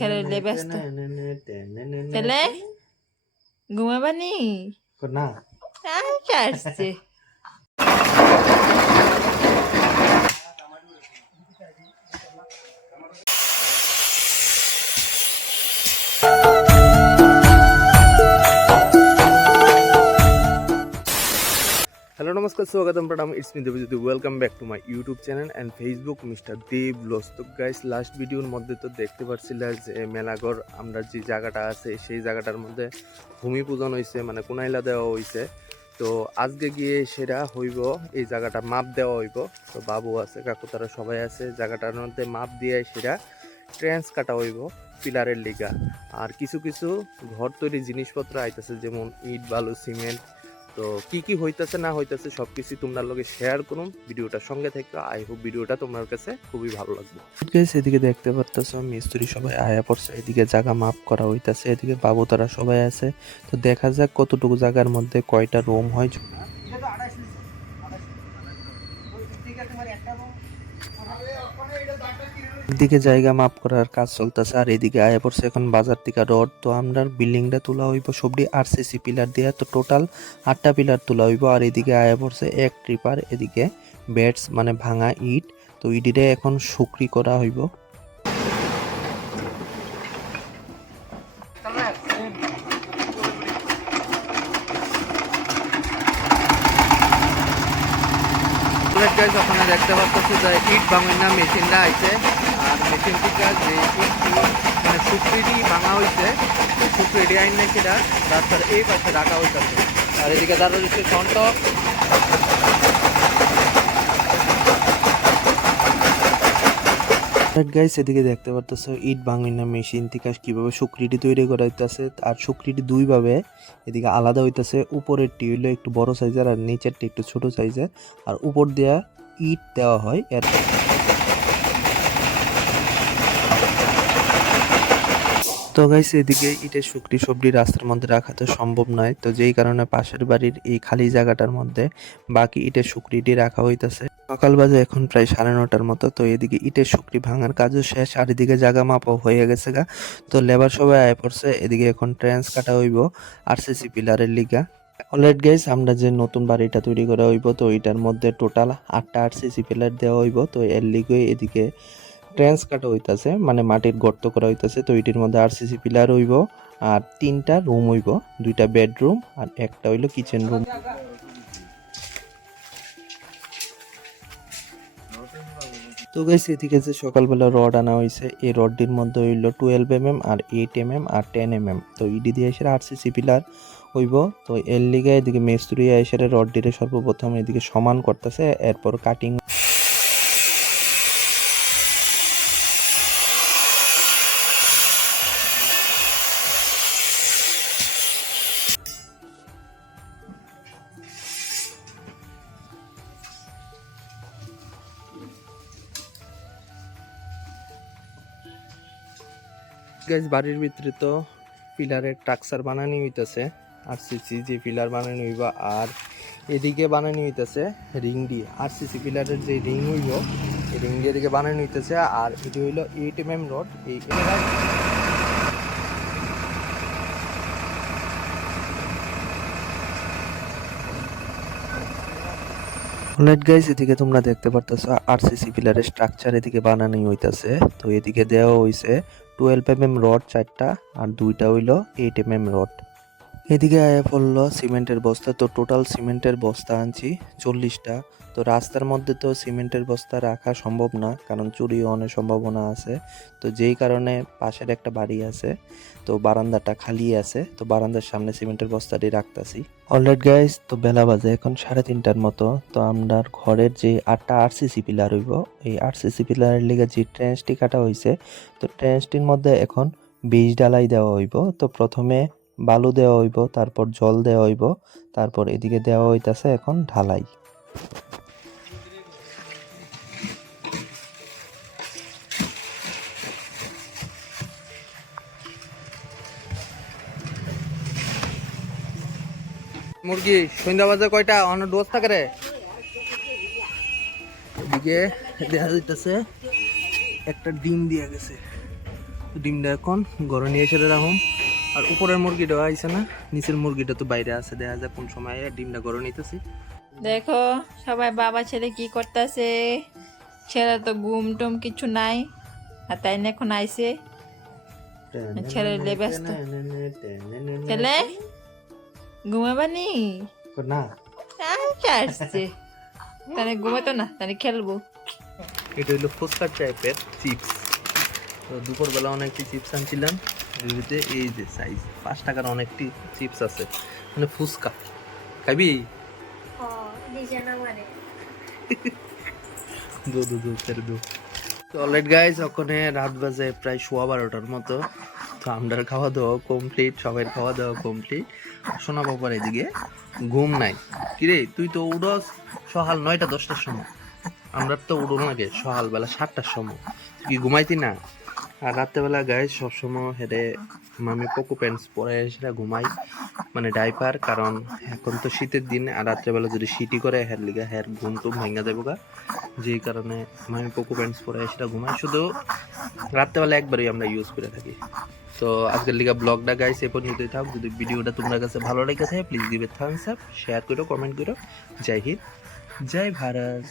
খেলে ব্যস্ত তাহলে ঘুমাবানি না আসছে हेलो नमस्कार स्वागतम प्रणाम it's me Debjyoti welcome back to my YouTube channel and Facebook mister Dev blogs. তো গাইস লাস্ট ভিডিওর মধ্যে তো দেখতে পারছিলে যে মেলাঘর আমরা যে জায়গাটা আছে সেই জায়গাটার মধ্যে ভূমি পূজন হয়েছে, মানে কোনাইলা দেওয়া হয়েছে। তো আজকে গিয়ে সেটা হইব, এই জায়গাটা মাপ দেওয়া হইব। তো বাবু আছে, কাকু তারা সবাই আছে, জায়গাটার মধ্যে মাপ দিয়ে সেটা ট্রেন্স কাটা হইব পিলারের লিগা। আর কিছু কিছু ঘর তৈরি জিনিসপত্র আইতেছে, যেমন ইট বালু সিমেন্ট। তো কি কি হইতাছে না হইতাছে সবকিছু তোমরা লগে শেয়ার করুন, ভিডিওটার সঙ্গে থেকে। আই হোপ ভিডিওটা তোমার কাছে খুবই ভালো লাগবে। গাইস এদিকে দেখতে পারতেছো মিস্ত্রি সবাই আয়া পড়ছে, এদিকে জায়গা মাপ করা হইতাছে, এদিকে বাবু তারা সবাই আছে। তো দেখা যাক কতটুকু জায়গার মধ্যে কয়টা রুম হয়। এদিকে জায়গা মাপ করার কাজ চলতেছে, আর এদিকে আয়া পড়ছে এখন বাজার থেকে রড। তো আমরা বিল্ডিংটা তোলা হইব সবটি আরসিসি পিলার দিয়ে, তো টোটাল 8টা পিলার তোলা হইব। আর এদিকে আয়া পড়ছে এক ট্রিপার, এদিকে বেডস মানে ভাঙা ইট। তো ইটিরে এখন শুকরি করা হইব। ওখানে দেখতে পাচ্ছি যে ইট ভাঙার না মেশিনটা আইছে, আর মেশিন থেকে যে ইট মানে শুকরিটি ভাঙা হয়েছে, শুকরিটি আইন না সেটা রাস্তার এই পাশে রাখা হইতেছে। আর এদিকে দাঁড়া হচ্ছে ঘন্ট। গাইস এদিকে দেখতে পারতেছো ইট ভাঙিনা মেশিন থেকে কিভাবে শুকরিটি তৈরি করা হইতেছে। আর শুকরিটি দুইভাবে এদিকে আলাদা হইতেছে, উপরের টি হইলো একটু বড় সাইজের আর নিচেরটি একটু ছোট সাইজের। আর উপর দেয়া ইট দেওয়া হয়। এর তো গাইস এদিকে ইটের শুকরি সবজি রাস্তার মধ্যে রাখা তো সম্ভব নয়, তো যেই কারণে পাশের বাড়ির এই খালি জায়গাটার মধ্যে বাকি ইটের শুকরিটি রাখা হইতেছে। সকাল বাজে এখন প্রায় 9:30টার মতো। তো এদিকে ইটের শুকরি ভাঙার কাজও শেষ, আর এদিকে জায়গা মাপও হয়ে গেছে গা। তো লেবার সবাই আয় পড়ছে, এদিকে এখন ট্রেন্স কাটা হইব আরসিসি পিলারের লিগা। অলরাইট গাইস, আমরা যে নতুন বাড়িটা তৈরি করা হইব, তো এটার মধ্যে টোটাল 8টা আরসিসি পিলার দেওয়া হইব। তো এর লিগে এদিকে ট্রেন্স কাটা হইতাছে, মানে মাটির গর্ত করা হইতাছে। তো এটির মধ্যে আরসিসি পিলার হইব, আর 3টা রুম হইব, 2টা বেডরুম আর একটা হইলো কিচেন রুম। তো গাইস এদিকে যে সকালবেলা রড আনা হয়েছে, এই রডটির মধ্যে হইল 12 mm আর 8 mm আর 10 mm। তো ইডি দিয়ে এসে আরসিসি পিলার হইব। তো এর লিগে এদিকে মিস্ত্রি এসে রড দিয়ে সর্বপ্রথম এদিকে সমান করতেছে, এরপর কাটিং। গাইস বাড়ির ভিতরে তো পিলারের স্ট্রাকচার বানানি হইতাছে, আরসিসি যে পিলার বানানি হইব। আর এদিকে বানানি হইতাছে রিং দিয়ে, আরসিসি পিলারের যে রিং হইব এই রিং দিয়ে এদিকে বানানি হইতাছে। আর এটি হইলো 8 mm রড। এই অলরাইট গাইস এদিকে তোমরা দেখতে পারতেছো আরসিসি পিলারের স্ট্রাকচার এদিকে বানানো হইতাছে। তো এদিকে দেওয়া হইছে 12 mm রড 4টা, আর 2টা হইলো 8 mm রড। এদিকে আয়া পড়লো সিমেন্টের বস্তা। তো টোটাল সিমেন্টের বস্তা আনছি 40টা। তো রাস্তার মধ্যে তো সিমেন্টের বস্তা রাখা সম্ভব না, কারণ চুরি হওয়ার সম্ভাবনা আছে। তো যেই কারণে পাশের একটা বাড়ি আছে, তো বারান্দাটা খালি আছে, তো বারান্দার সামনে সিমেন্টের বস্তাটি রাখতাছি। অলরাইট গাইস, তো বেলা বাজে এখন 3:30টার মতো। তো আমরা ঘরের যে 8টা আরসিসি পিলার হইব, এই আরসিসি পিলারের লিগে যে ট্রেন্সটি কাটা হয়েছে, তো ট্রেন্সটির মধ্যে এখন 20 ডালাই দেওয়া হইব। তো প্রথমে বালু দেওয়া হইব, তারপর জল দেওয়া হইব, তারপর এদিকে দেওয়া হইতাছে এখন ঢালাই। মুরগি সন্ধ্যা বাজে কয়টা অন্য ডোজ থাকে রে। এদিকে দেখা যাইতেছে একটা ডিম দিয়ে গেছে, ডিমটা এখন ঘরে নিয়ে এসে রাখুন। আর উপরের মুরগিটা আইছে না, নিচের মুরগিটা তো বাইরে আছে, দেখা যায় কোন সময় ডিমটা ঘরে নিতেছি। দেখো সবাই বাবা ছেলে কি করতেছে। ছেলে তো ঘুম টুম কিছু নাই, আর তাই না এখন আইছে। ছেলে ব্যস্ত। ছেলে ঘুমাবানি? না, আচ্ছা আসছে, তাহলে ঘুমাতো না, তাহলে খেলবো। এটা হলো ফুচকার টাইপের চিপস। তো দুপুরবেলা অনেকটি চিপস আনছিলাম, এগুলিতে এই যে সাইজ 5 টাকার অনেকটি চিপস আছে, মানে ফুচকা খাবি? দু দু দু ছেড়ে দু। তো অলরাইট গাইস, ওখানে রাত বাজে প্রায় 12:15 মতো। তো আমরা খাওয়া দাওয়া কমপ্লিট, সবাই খাওয়া দাওয়া কমপ্লিট। শোনা বাবার এদিকে ঘুম নাই। কিরে তুই তো উড়স সকাল 9টা-10টার সময়, আমরা তো উড়ো লাগে সকালবেলা 7টার সময়, কি ঘুমাইতি না? আর রাত্রেবেলা গাইস সবসময় হেরে মামি পোকো প্যান্টস পরে সেটা ঘুমাই, মানে ডাইপার, কারণ এখন তো শীতের দিন, আর রাত্রেবেলা যদি শীতই করে হের লিগা হের ঘুম টুম ভাঙা দেবো গা, যেই কারণে মামি পোকো প্যান্টস পরে সেটা ঘুমাই। শুধু রাত্রেবেলা একবারই আমরা ইউজ করে থাকি। তো আজকের লিগা ব্লগটা গাইস এ পর্যন্তই থাক। যদি ভিডিওটা তোমার কাছে ভালো লেগেছে please give a Thums up, share করো, কমেন্ট করো। জয় হিন্দ, জয় ভারত।